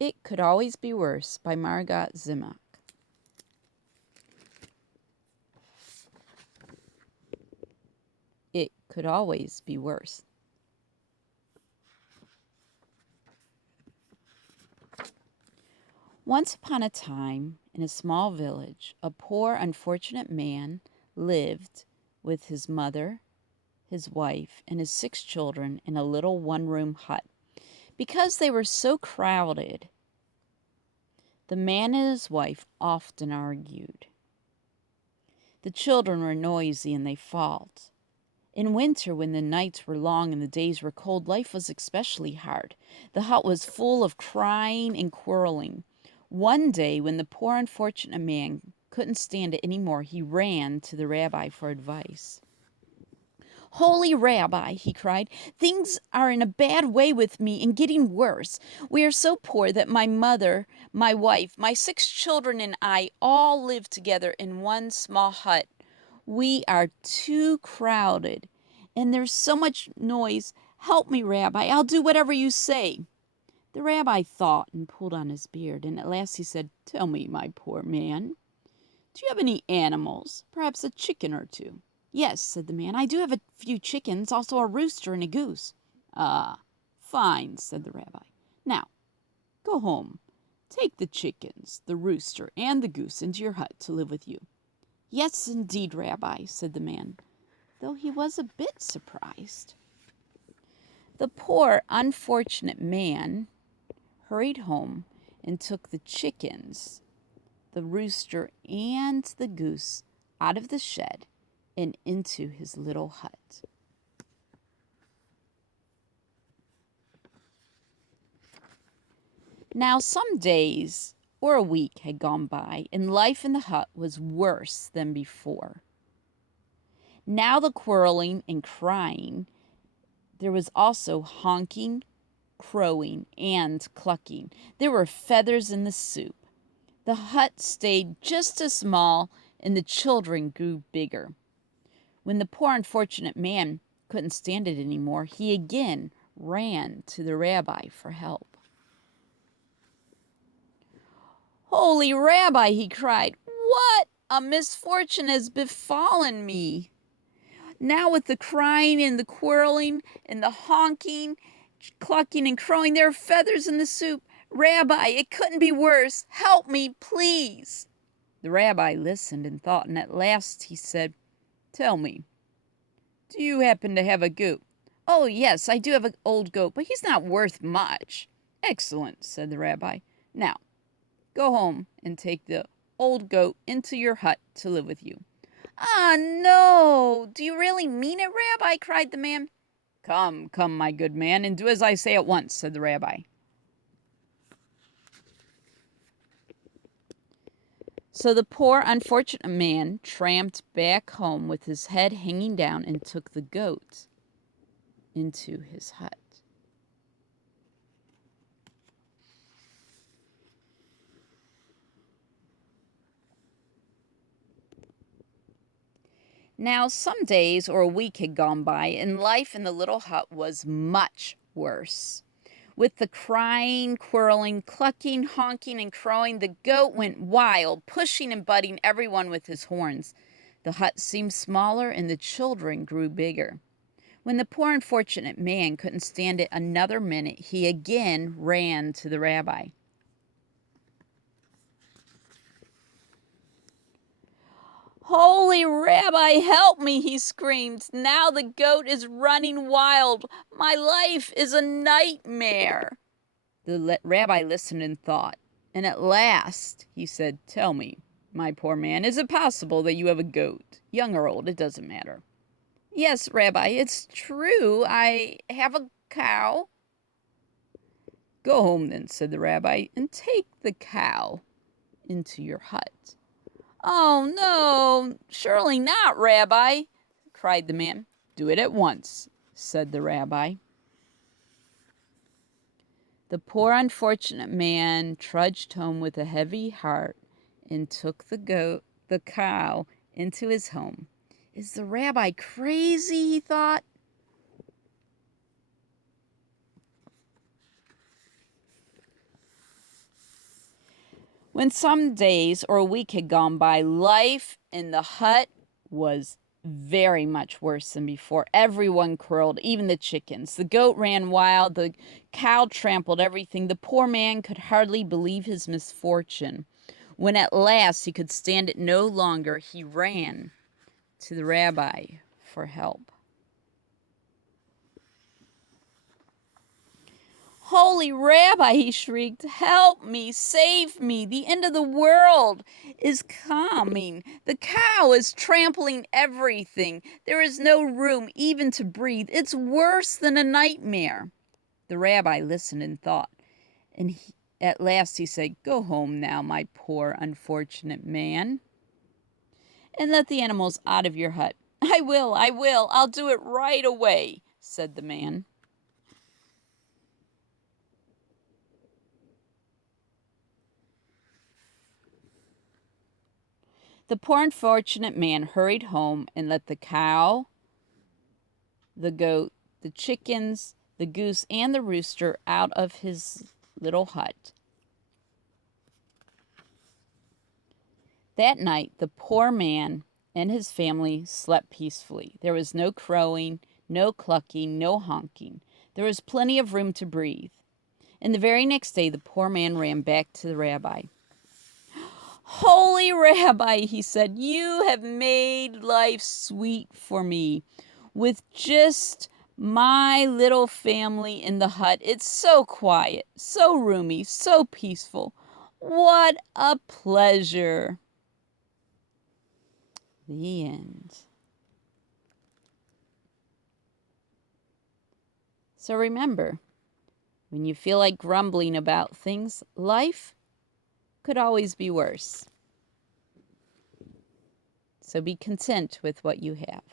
It Could Always Be Worse by Margot Zemach. It could always be worse. Once upon a time, in a small village, a poor, unfortunate man lived with his mother, his wife, and his 6 children in a little one-room hut. Because they were so crowded, the man and his wife often argued. The children were noisy and they fought. In winter, when the nights were long and the days were cold, life was especially hard. The hut was full of crying and quarreling. One day, when the poor unfortunate man couldn't stand it anymore, he ran to the rabbi for advice. "Holy Rabbi," he cried, "things are in a bad way with me and getting worse. We are so poor that my mother, my wife, my 6 children, and I all live together in one small hut. We are too crowded, and there's so much noise. Help me, Rabbi. I'll do whatever you say." The rabbi thought and pulled on his beard, and at last he said, "Tell me, my poor man, do you have any animals? Perhaps a chicken or 2? "Yes," said the man, "I do have a few chickens, also a rooster and a goose." "Ah, fine," said the rabbi. "Now, go home. Take the chickens, the rooster, and the goose into your hut to live with you." "Yes, indeed, Rabbi," said the man, though he was a bit surprised. The poor, unfortunate man hurried home and took the chickens, the rooster, and the goose out of the shed and into his little hut. Now, some days or a week had gone by, and life in the hut was worse than before. Now the quarreling and crying, there was also honking, crowing, and clucking. There were feathers in the soup. The hut stayed just as small, and the children grew bigger. When the poor unfortunate man couldn't stand it anymore, he again ran to the rabbi for help. "Holy Rabbi," he cried, "what a misfortune has befallen me! Now with the crying and the quarreling and the honking, clucking and crowing, there are feathers in the soup. Rabbi, it couldn't be worse. Help me, please." The rabbi listened and thought, and at last he said, "Tell me, do you happen to have a goat?" "Oh, yes, I do have an old goat, but he's not worth much." "Excellent," said the rabbi. "Now, go home and take the old goat into your hut to live with you." "Ah, no! Do you really mean it, Rabbi?" cried the man. Come, come, my good man, and do as I say at once," said the rabbi. So the poor, unfortunate man tramped back home with his head hanging down and took the goat into his hut. Now, some days or a week had gone by, and life in the little hut was much worse. With the crying, quarreling, clucking, honking, and crowing, the goat went wild, pushing and butting everyone with his horns. The hut seemed smaller, and the children grew bigger. When the poor unfortunate man couldn't stand it another minute, he again ran to the rabbi. "Holy Rabbi, help me," he screamed. "Now the goat is running wild. My life is a nightmare." The rabbi listened and thought, and at last he said, "Tell me, my poor man, is it possible that you have a goat? Young or old, it doesn't matter." "Yes, Rabbi, it's true. I have a cow." "Go home then," said the rabbi, "and take the cow into your hut." "Oh, no, surely not, Rabbi," cried the man. "Do it at once," said the rabbi. The poor unfortunate man trudged home with a heavy heart and took the cow into his home. "Is the rabbi crazy?" he thought. When some days or a week had gone by, life in the hut was very much worse than before. Everyone quarreled, even the chickens. The goat ran wild. The cow trampled everything. The poor man could hardly believe his misfortune. When at last he could stand it no longer, he ran to the rabbi for help. "Holy Rabbi," he shrieked, "help me, save me. The end of the world is coming. The cow is trampling everything. There is no room even to breathe. It's worse than a nightmare." The rabbi listened and thought, and at last he said, "Go home now, my poor unfortunate man, and let the animals out of your hut." I will. I'll do it right away," said the man. The poor unfortunate man hurried home and let the cow, the goat, the chickens, the goose, and the rooster out of his little hut. That night, the poor man and his family slept peacefully. There was no crowing, no clucking, no honking. There was plenty of room to breathe. And the very next day, the poor man ran back to the rabbi. "Holy Rabbi," he said, "you have made life sweet for me. With just my little family in the hut, it's so quiet, so roomy, so peaceful. What a pleasure." The end. So remember, when you feel like grumbling about things, life could always be worse. So be content with what you have.